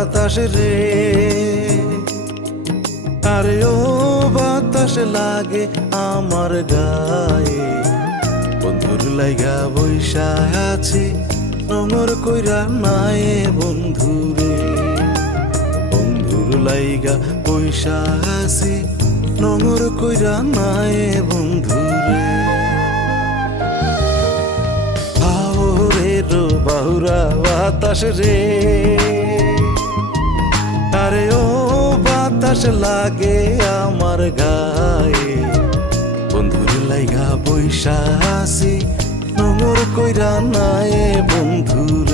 বাতাস রে, আরে ও বাতাস লাগে আমার গায়ে, বন্ধুর লাইগা বইসা আছি নোংর কইরা নাই বন্ধুরে, বন্ধুর লাইগা বইসা আছি নোংর কইরা নাই বন্ধুরে। বাউরে রো বাহুরা বাতাস রে, আরে ও বাতাস লাগে আমার গায়ে, বন্ধুর লাইগা বইসা আছি নোংর কইরা নাই বন্ধুরে।